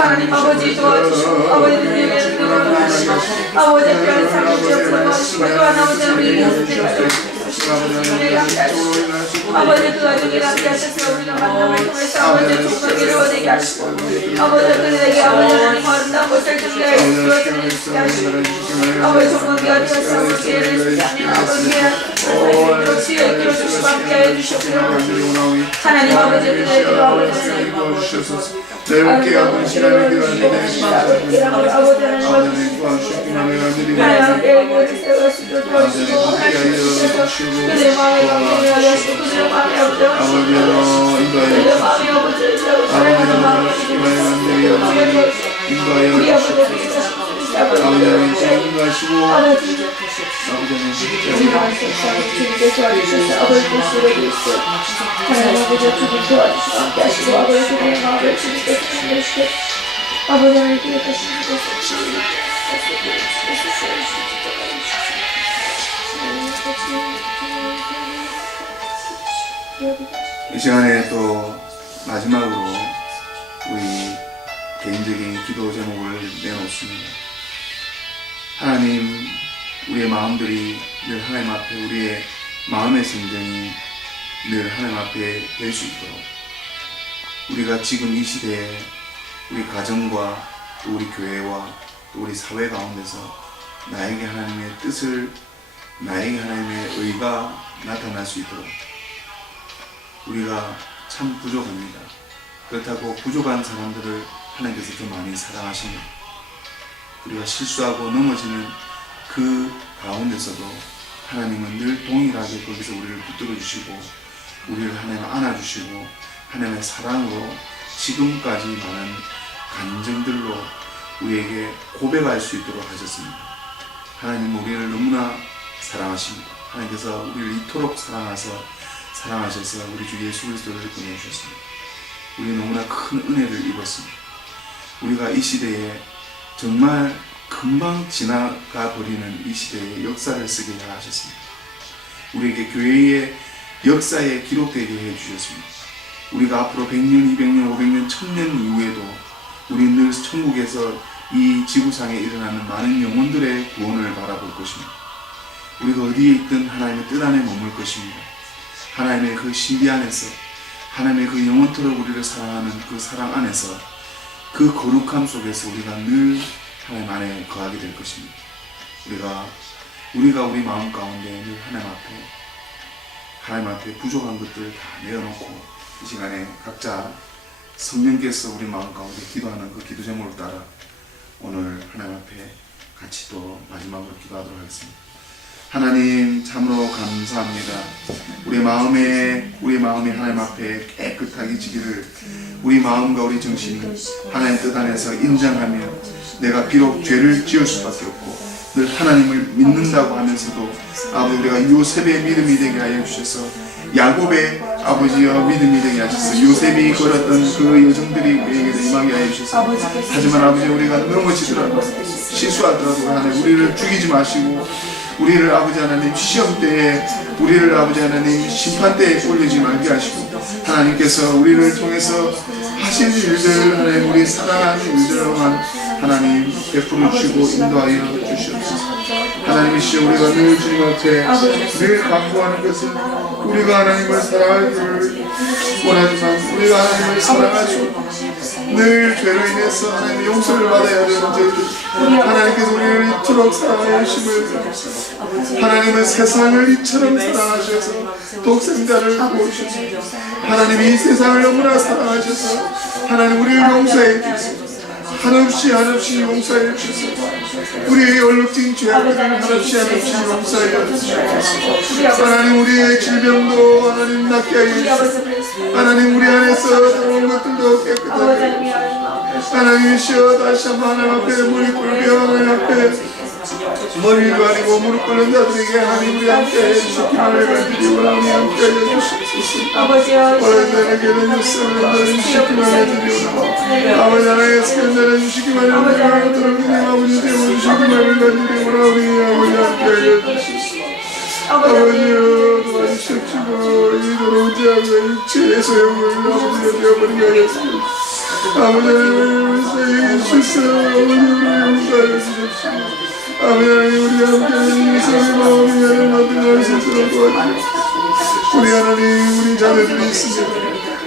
하나님 아버지 도와주시고 아버지 능력의 능력으로 하시고 아버지 그런 삶을 지어주시고 또한 아버지의 우리를 아버지 그 가족이 함께 하셔서 우리가 만남을 통해서 아버지의 축복을 이루어내게 하시고 아버지 그들에게 아버지 하나님 아름다운 것을 준비할 수 있게 하시고 아버지 종국이 어디서 우리를 주시며 아버지의 삶으로 지혜 이끌어주시고 함께하여 주시옵소서. 하나님 아버지 그들에게 아버지 함께 하는 시간을 기다리는 아버지 하나님 도와주시기를 간절히 원합니다. 그들의 마음에 감동을 하시고 그들의 마음에 우리 아버지를 인도하시고 주님께서 도와주셔서 아버지 뜻으로 그리스도 하나님 아버지의 주님 도와주시고 함께 하시고 아버지 그들의 마음을 주님께서 주시고 아버지 하나님 기회가 주님께서 이 시간에 또 마지막으로 우리 개인적인 기도 제목을 내놓습니다. 하나님, 우리의 마음들이 늘 하나님 앞에 우리의 마음의 심정이 늘 하나님 앞에 될 수 있도록 우리가 지금 이 시대에 우리 가정과 또 우리 교회와 또 우리 사회 가운데서 나에게 하나님의 뜻을 나에게 하나님의 의가 나타날 수 있도록 우리가 참 부족합니다. 그렇다고 부족한 사람들을 하나님께서 더 많이 사랑하십니다. 우리가 실수하고 넘어지는 그 가운데서도 하나님은 늘 동일하게 거기서 우리를 붙들어 주시고 우리를 하나님 안아주시고 하나님의 사랑으로 지금까지 많은 간증들로 우리에게 고백할 수 있도록 하셨습니다. 하나님은 우리를 너무나 사랑하십니다. 하나님께서 우리를 이토록 사랑하셔서 우리 주 예수 그리스도를 보내주셨습니다. 우리 너무나 큰 은혜를 입었습니다. 우리가 이 시대에 정말 금방 지나가 버리는 이 시대에 역사를 쓰게 하셨습니다. 우리에게 교회의 역사에 기록되게 해주셨습니다. 우리가 앞으로 100년, 200년, 500년, 1000년 이후에도 우리 늘 천국에서 이 지구상에 일어나는 많은 영혼들의 구원을 바라볼 것입니다. 우리가 어디에 있든 하나님의 뜻 안에 머물 것입니다. 하나님의 그 신비 안에서 하나님의 그 영원토록 우리를 사랑하는 그 사랑 안에서 그 거룩함 속에서 우리가 늘 하나님 안에 거하게 될 것입니다. 우리가 우리 마음 가운데 늘 하나님 앞에 부족한 것들을 다 내어놓고 이 시간에 각자 성령께서 우리 마음 가운데 기도하는 그 기도 제목을 따라 오늘 하나님 앞에 같이 또 마지막으로 기도하도록 하겠습니다. 하나님 참으로 감사합니다. 우리 마음이 하나님 앞에 깨끗하게 지기를 우리 마음과 우리 정신이 하나님 뜻 안에서 인정하며 내가 비록 죄를 지을 수밖에 없고 늘 하나님을 믿는다고 하면서도 아버지 우리가 요셉의 믿음이 되게 하여 주셔서 야곱의 아버지여 믿음이 되게 하셔서 요셉이 걸었던 그 여정들이 우리에게도 임하게 하여 주셔서 하지만 아버지 우리가 넘어지더라도 실수하더라도 하나님 우리를 죽이지 마시고 우리를 아버지 하나님 시험 때에 우리를 아버지 하나님 심판 때에 올리지 말게 하시고 하나님께서 우리를 통해서 하실 일들 하나님 우리 사랑하는 일들로만 하나님 베풀어 주시고 인도하여 주시옵소서. 하나님이시여 우리가 늘 주님 앞에 늘 간구하는 것은 우리가 하나님을 사랑하기를 원하지만 우리가 하나님을 사랑하시고 늘 죄로 인해서 하나님의 용서를 받아야 되는 저희들 하나님께서 우리를 이토록 사랑하여 주심을 하나님은 세상을 이처럼 사랑하셔서 독생자를 보내주셔서 하나님이 이 세상을 너무나 사랑하셔서 하나님 우리를 용서해 주셔서 한없이 용서해 주셔서 우리의 얼룩진 죄악들을 한없이 용서해 주셔서 하나님 우리의 질병도 하나님 낫게 하여 주셔서 하나님 우리 안에서 들어온 것들도 깨끗하게 하나님이시여 다시 한번 하나님 앞에 무릎 꿇며 하나님 앞에 머리를 가리고 무릎 꿇는 자들에게 하나님 우리 함께 해주시기를 간절히 원하오니 함께 해주시옵소서. 원하는 육성을 내려주시기만 해드리오나 아버지 하나님께서 내려주시기만 해드리오나 들어오니 아버지 되어주시기만을 간절히 원하오니 아버지 함께 해주시옵소서. 아버지여 도와주시옵시고 이 더러운 죄악과 육체의 소용을 아버지가 되어버리게 하였습니다. 아버지 하나님 우리 실수 아버지 우리 용서하여 주십시오. 아버지 하나님 우리 함께 이성의 마음이 하나님 앞에 날 수 있도록 도와주십시오. 우리 하나님 우리 자녀들이 있습니다.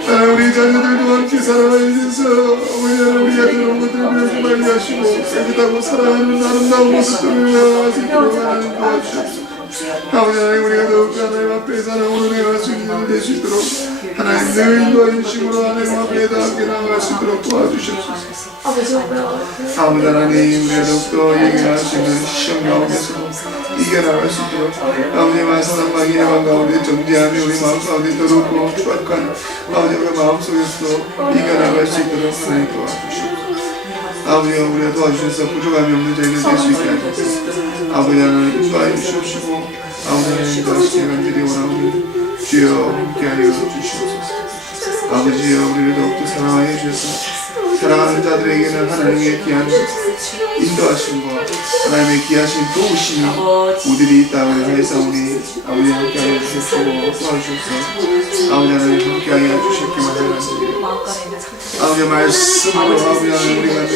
하나님 우리 자녀들도 함께 사랑하여 주셔서 아버지 하나님 우리가 들어온 것들을 배우지 말게 하시고 깨끗하고 사랑하는 아름다운 모습들을 나아갈 수 있도록 하나님 도와주십시오. 아버지 하나님 우리가 더욱 하나님 앞에 살아오는 해갈 수 있는 날 될 수 있도록 하나님 늘 인도하여 주심으로 하나님 앞에 다 함께 나아갈 수 있도록 도와주십시오. 아버지 하나님 우리가 더욱더 얘기할 수 있는 시험 가운데서 이겨나갈 수 있도록 아버지의 사랑과 희망 가운데 정지하며 우리 마음 가운데 더럽고 추악한 아버지 우리 마음속에서도 이겨나갈 수 있도록 하나님 도와주십시오. 아버지가 우리가 도와주셔서 부족함이 없는 저희는 될 수 있게 하소서. 아버지 하나님 인도하여 주시옵시고 아버지 하나님 다시 간절히 원하오니 주여 함께하여 주시옵소서. 아버지여 우리를 더욱더 사랑하여 주셔서 사랑하는 자들에게는 하나님의 귀한 인도하심과 하나님의 귀하신 도우심이 우리들이 있다고 하였사오니 아버지 함께하여 주시옵시고 도와주셔서 아버지 하나님 함께하여 주시기만 하옵소서. 아버지 말씀으로 아버지 하나님 우리가 늘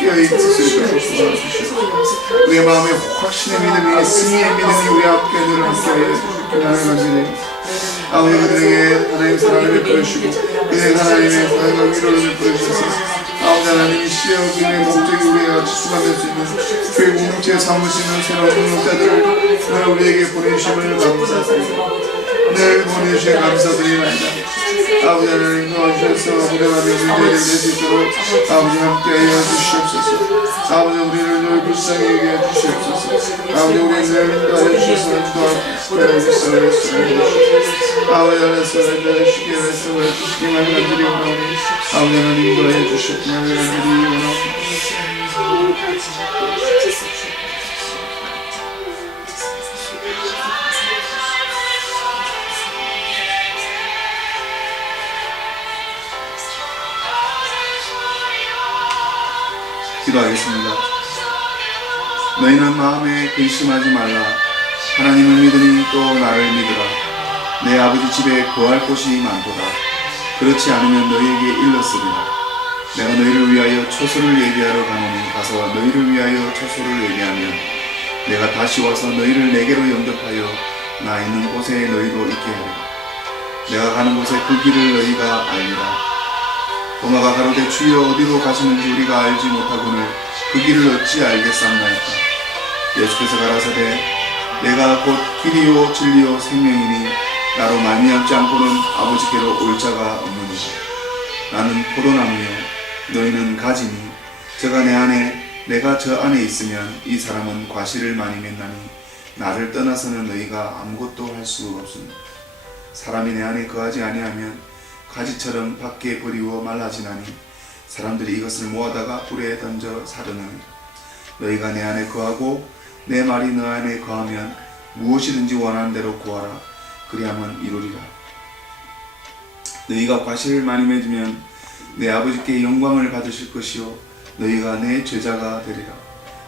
깨어있을 수 있도록 도와주시옵소서. 우리의 마음에 확신의 믿음이 승리의 믿음이 우리 앞에 늘 함께하여 주시기만 하옵소서. 아버지 그들에게 하나님 사랑을 베풀어주시고 그들에게 하나님의 사랑과 위로를 베풀어주셔서 아버지 하나님이시여 그들의 목적이 우리가 집중할 수 있는 교회 공동체에 삼으시는 새로운 공동체들을 늘 우리에게 보내주심을 감사드립니다. 늘 보내주시에 감사드립니다. 아버지 하나님 도와주셔서 우리가 문제를 낼 수 있도록 아버지 함께하여 주시옵소서. 아버지 우리를 늘 불쌍히 여겨 주시옵소서. 아버지 우리를 인도하여 주셔서 도와주시옵소서. 아버지 하나님 주시기만 간절히 원하오니 아버지 하나님 인도하여 주시옵기만 간절히 원하오니 기도하겠습니다. 너희는 마음에 근심하지 말라. 하나님을 믿으니 또 나를 믿으라. 내 아버지 집에 거할 곳이 많도다. 그렇지 않으면 너희에게 일렀으리라. 내가 너희를 위하여 처소를 예비하러 가노니 가서 너희를 위하여 처소를 예비하면 내가 다시 와서 너희를 내게로 영접하여 나 있는 곳에 너희도 있게 하리라. 내가 가는 곳에 그 길을 너희가 알리라. 도마가 가로되 주여 어디로 가시는지 우리가 알지 못하거늘 그 길을 어찌 알겠사옵나이까. 예수께서 가라사대 내가 곧 길이요 진리요 생명이니 나로 말미암지 않고는 아버지께로 올 자가 없느니라. 나는 포도나무요 너희는 가지니 저가 내 안에 내가 저 안에 있으면 이 사람은 과실을 많이 맺나니 나를 떠나서는 너희가 아무것도 할 수 없습니다. 사람이 내 안에 거하지 아니하면 가지처럼 밖에 버리워 말라지나니 사람들이 이것을 모아다가 불에 던져 사르느니라. 너희가 내 안에 거하고 내 말이 너 안에 거하면 무엇이든지 원하는 대로 구하라. 그리하면 이루리라. 너희가 과실을 많이 맺으면 내 아버지께 영광을 받으실 것이요 너희가 내 제자가 되리라.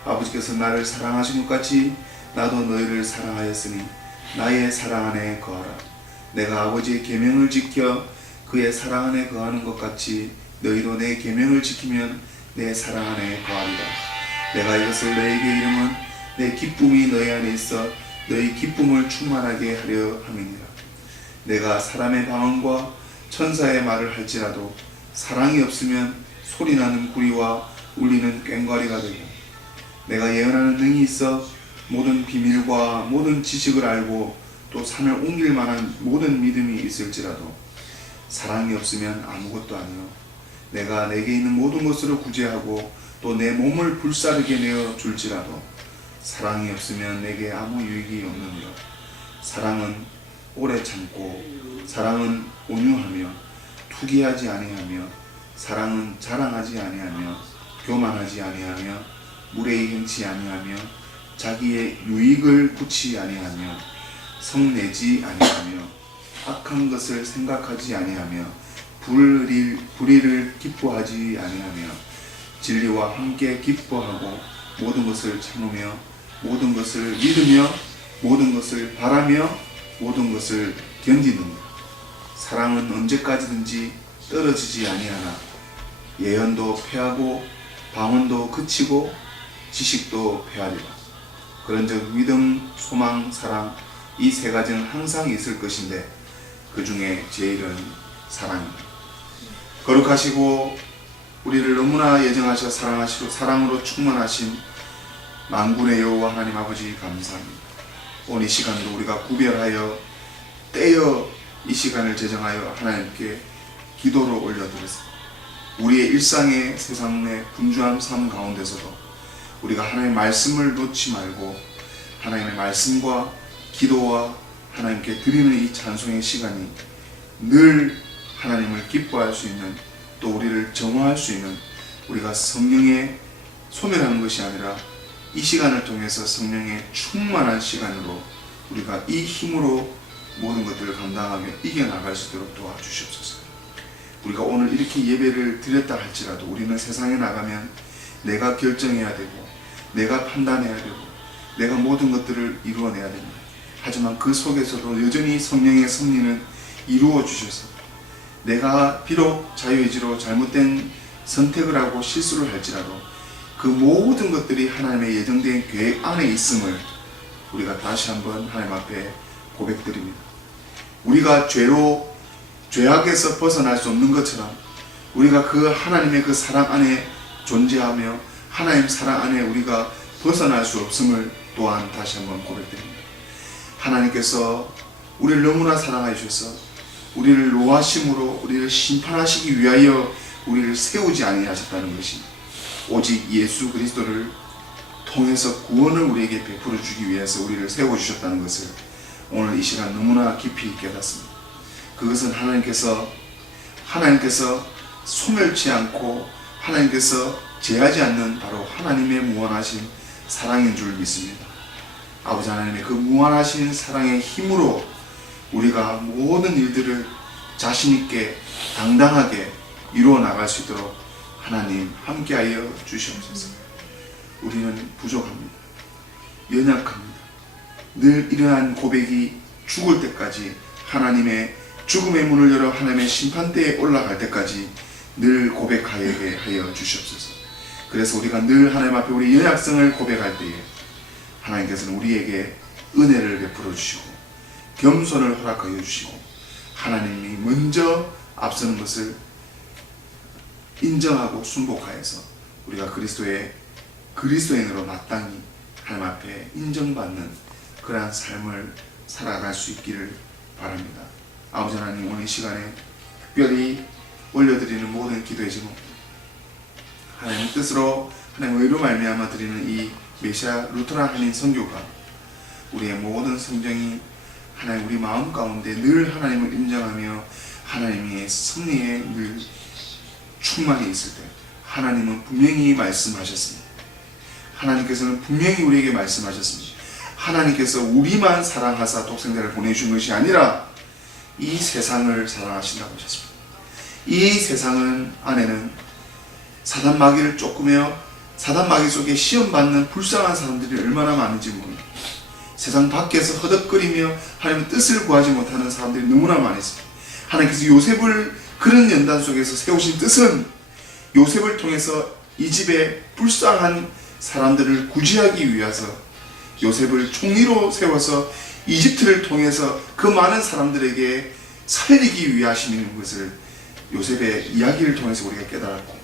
아버지께서 나를 사랑하신 것 같이 나도 너희를 사랑하였으니 나의 사랑 안에 거하라. 내가 아버지의 계명을 지켜 그의 사랑 안에 거하는 것 같이 너희도 내 계명을 지키면 내 사랑 안에 거하리라. 내가 이것을 너희에게 이름은 내 기쁨이 너희 안에 있어 너희 기쁨을 충만하게 하려 함이니라. 내가 사람의 방언과 천사의 말을 할지라도 사랑이 없으면 소리나는 구리와 울리는 꽹과리가 되고 내가 예언하는 능이 있어 모든 비밀과 모든 지식을 알고 또 산을 옮길 만한 모든 믿음이 있을지라도 사랑이 없으면 아무것도 아니요 내가 내게 있는 모든 것으로 구제하고 또 내 몸을 불사르게 내어 줄지라도 사랑이 없으면 내게 아무 유익이 없느니라. 사랑은 오래 참고 사랑은 온유하며 투기하지 아니하며 사랑은 자랑하지 아니하며 교만하지 아니하며 무례히 행치 아니하며 자기의 유익을 굳이 아니하며 성내지 아니하며 악한 것을 생각하지 아니하며 불의를 기뻐하지 아니하며 진리와 함께 기뻐하고 모든 것을 참으며 모든 것을 믿으며 모든 것을 바라며 모든 것을 견디는다. 사랑은 언제까지든지 떨어지지 아니하나 예언도 패하고 방언도 그치고 지식도 패하리라. 그런즉 믿음, 소망, 사랑 이 세 가지는 항상 있을 것인데 그 중에 제일은 사랑입니다. 거룩하시고 우리를 너무나 예정하셔 사랑하시고 사랑으로 충만하신 만군의 여호와 하나님 아버지 감사합니다. 오늘 이 시간도 우리가 구별하여 떼어 이 시간을 제정하여 하나님께 기도로 올려드렸습니다. 우리의 일상의 세상의 분주한 삶 가운데서도 우리가 하나님의 말씀을 놓지 말고 하나님의 말씀과 기도와 하나님께 드리는 이 찬송의 시간이 늘 하나님을 기뻐할 수 있는 또 우리를 정화할 수 있는 우리가 성령에 소멸하는 것이 아니라 이 시간을 통해서 성령의 충만한 시간으로 우리가 이 힘으로 모든 것들을 감당하며 이겨나갈 수 있도록 도와주시옵소서. 우리가 오늘 이렇게 예배를 드렸다 할지라도 우리는 세상에 나가면 내가 결정해야 되고 내가 판단해야 되고 내가 모든 것들을 이루어내야 됩니다. 하지만 그 속에서도 여전히 성령의 섭리는 이루어 주셔서 내가 비록 자유의지로 잘못된 선택을 하고 실수를 할지라도 그 모든 것들이 하나님의 예정된 계획 안에 있음을 우리가 다시 한번 하나님 앞에 고백드립니다. 우리가 죄악에서 벗어날 수 없는 것처럼 우리가 그 하나님의 그 사랑 안에 존재하며 하나님 사랑 안에 우리가 벗어날 수 없음을 또한 다시 한번 고백드립니다. 하나님께서 우리를 너무나 사랑하여 주셔서 우리를 노하심으로 우리를 심판하시기 위하여 우리를 세우지 아니하셨다는 것이 오직 예수 그리스도를 통해서 구원을 우리에게 베풀어 주기 위해서 우리를 세워주셨다는 것을 오늘 이 시간 너무나 깊이 깨닫습니다. 그것은 하나님께서 소멸치 않고 하나님께서 제하지 않는 바로 하나님의 무한하신 사랑인 줄 믿습니다. 아버지 하나님의 그 무한하신 사랑의 힘으로 우리가 모든 일들을 자신있게 당당하게 이루어 나갈 수 있도록 하나님 함께하여 주시옵소서. 우리는 부족합니다. 연약합니다. 늘 이러한 고백이 죽을 때까지 하나님의 죽음의 문을 열어 하나님의 심판대에 올라갈 때까지 늘 고백하게 하여 주시옵소서. 그래서 우리가 늘 하나님 앞에 우리 연약성을 고백할 때에 하나님께서는 우리에게 은혜를 베풀어 주시고 겸손을 허락하여 주시고 하나님이 먼저 앞서는 것을 인정하고 순복하여서 우리가 그리스도인으로 마땅히 하나님 앞에 인정받는 그러한 삶을 살아갈 수 있기를 바랍니다. 아버지 하나님, 오늘 이 시간에 특별히 올려드리는 모든 기도의 제목, 하나님 뜻으로 하나님 의로 말미암아 드리는 이 메시아 루터란 한인 선교가 우리의 모든 성정이 하나님 우리 마음 가운데 늘 하나님을 인정하며 하나님의 섭리에 늘 충만히 있을 때 하나님은 분명히 말씀하셨습니다. 하나님께서는 분명히 우리에게 말씀하셨습니다. 하나님께서 우리만 사랑하사 독생자를 보내주신 것이 아니라 이 세상을 사랑하신다고 하셨습니다. 이 세상 안에는 사단 마귀를 쫓으며 사단 마귀 속에 시험받는 불쌍한 사람들이 얼마나 많은지 모릅니다. 세상 밖에서 허덕거리며 하나님의 뜻을 구하지 못하는 사람들이 너무나 많이 있습니다. 하나님께서 요셉을 그런 연단 속에서 세우신 뜻은 요셉을 통해서 이 집에 불쌍한 사람들을 구제하기 위해서 요셉을 총리로 세워서 이집트를 통해서 그 많은 사람들에게 살리기 위하시는 것을 요셉의 이야기를 통해서 우리가 깨달았고,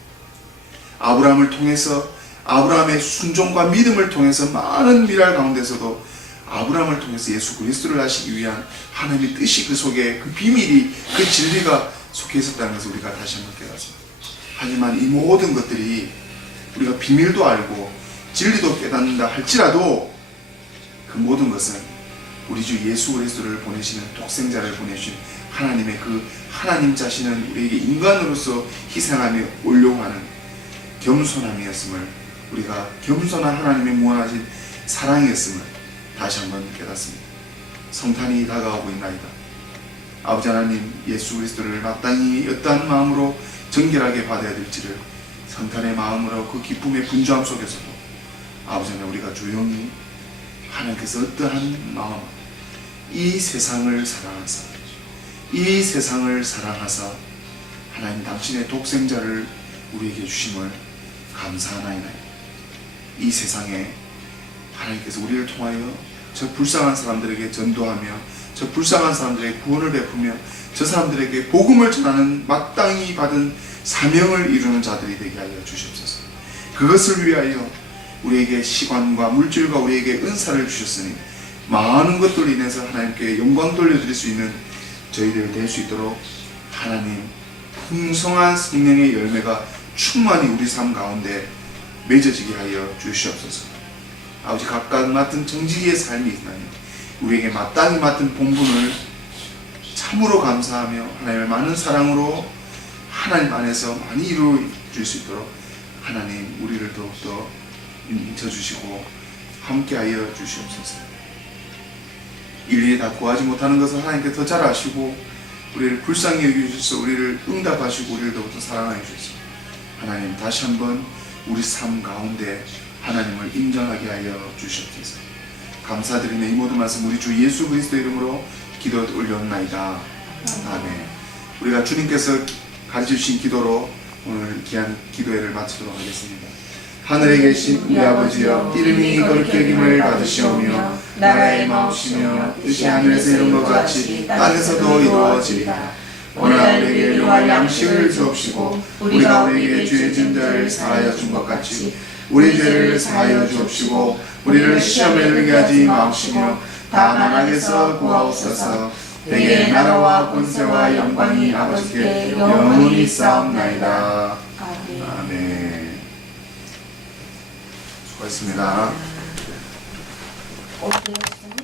아브라함을 통해서 아브라함의 순종과 믿음을 통해서 많은 미랄 가운데서도 아브라함을 통해서 예수 그리스도를 하시기 위한 하나님의 뜻이 그 속에, 그 비밀이, 그 진리가 속해 있었다는 것을 우리가 다시 한번 깨닫습니다. 하지만 이 모든 것들이 우리가 비밀도 알고 진리도 깨닫는다 할지라도 그 모든 것은 우리 주 예수 그리스도를 보내시는 독생자를 보내주신 하나님의 그 하나님 자신은 우리에게 인간으로서 희생하며 올용하는 겸손함이었음을, 우리가 겸손한 하나님의 무한하신 사랑이었음을 다시 한번 깨닫습니다. 성탄이 다가오고 있나이다. 아버지 하나님, 예수 그리스도를 마땅히 어떠한 마음으로 정결하게 받아야 될지를 성탄의 마음으로 그 기쁨의 분주함 속에서도 아버지 하나님, 우리가 조용히 하나님께서 어떠한 마음, 이 세상을 사랑하사 이 세상을 사랑하사 하나님 당신의 독생자를 우리에게 주심을 감사하나이다. 이 세상에 하나님께서 우리를 통하여 저 불쌍한 사람들에게 전도하며 저 불쌍한 사람들에게 구원을 베푸며 저 사람들에게 복음을 전하는 마땅히 받은 사명을 이루는 자들이 되게 하여 주시옵소서. 그것을 위하여 우리에게 시간과 물질과 우리에게 은사를 주셨으니 많은 것들로 인해서 하나님께 영광 돌려드릴 수 있는 저희들 될 수 있도록 하나님 풍성한 성령의 열매가 충만히 우리 삶 가운데 맺어지게 하여 주시옵소서. 아버지, 각각 맡은 정직의 삶이 있나니 우리에게 마땅히 맡은 본분을 참으로 감사하며 하나님의 많은 사랑으로 하나님 안에서 많이 이루어 줄 수 있도록 하나님 우리를 더욱더 인쳐주시고 함께하여 주시옵소서. 일일이 다 구하지 못하는 것을 하나님께 더 잘 아시고 우리를 불쌍히 여기주셔서 우리를 응답하시고 우리를 더욱더 사랑하여 주셔서 하나님 다시 한번 우리 삶 가운데 하나님을 인정하게 하여 주시옵소서. 감사드리며 이 모든 말씀 우리 주 예수 그리스도 이름으로 기도 올려옵나이다. 아멘. 우리가 주님께서 가르쳐주신 기도로 오늘 귀한 기도회를 마치도록 하겠습니다. 하늘에 계신 우리 아버지여, 이름이 거룩히 여김을 받으시오며 나라의 마옵시며 뜻이 하늘에서 이룬 것 같이 땅에서도 이루어지리라. 오늘 우리에게 일용할 양식을 주옵시고 우리가 우리에게 죄 지은 자를 사하여 준 것 같이 우리 죄를 사하여 주옵시고 우리를 시험에 들게 하지 마옵시며 다만 악에서 구하옵소서. 내게 나라와 권세와 영광이 아버지께 영원히 있사옵나이다. 아멘. 수고하셨습니다. 어때요, 선생님?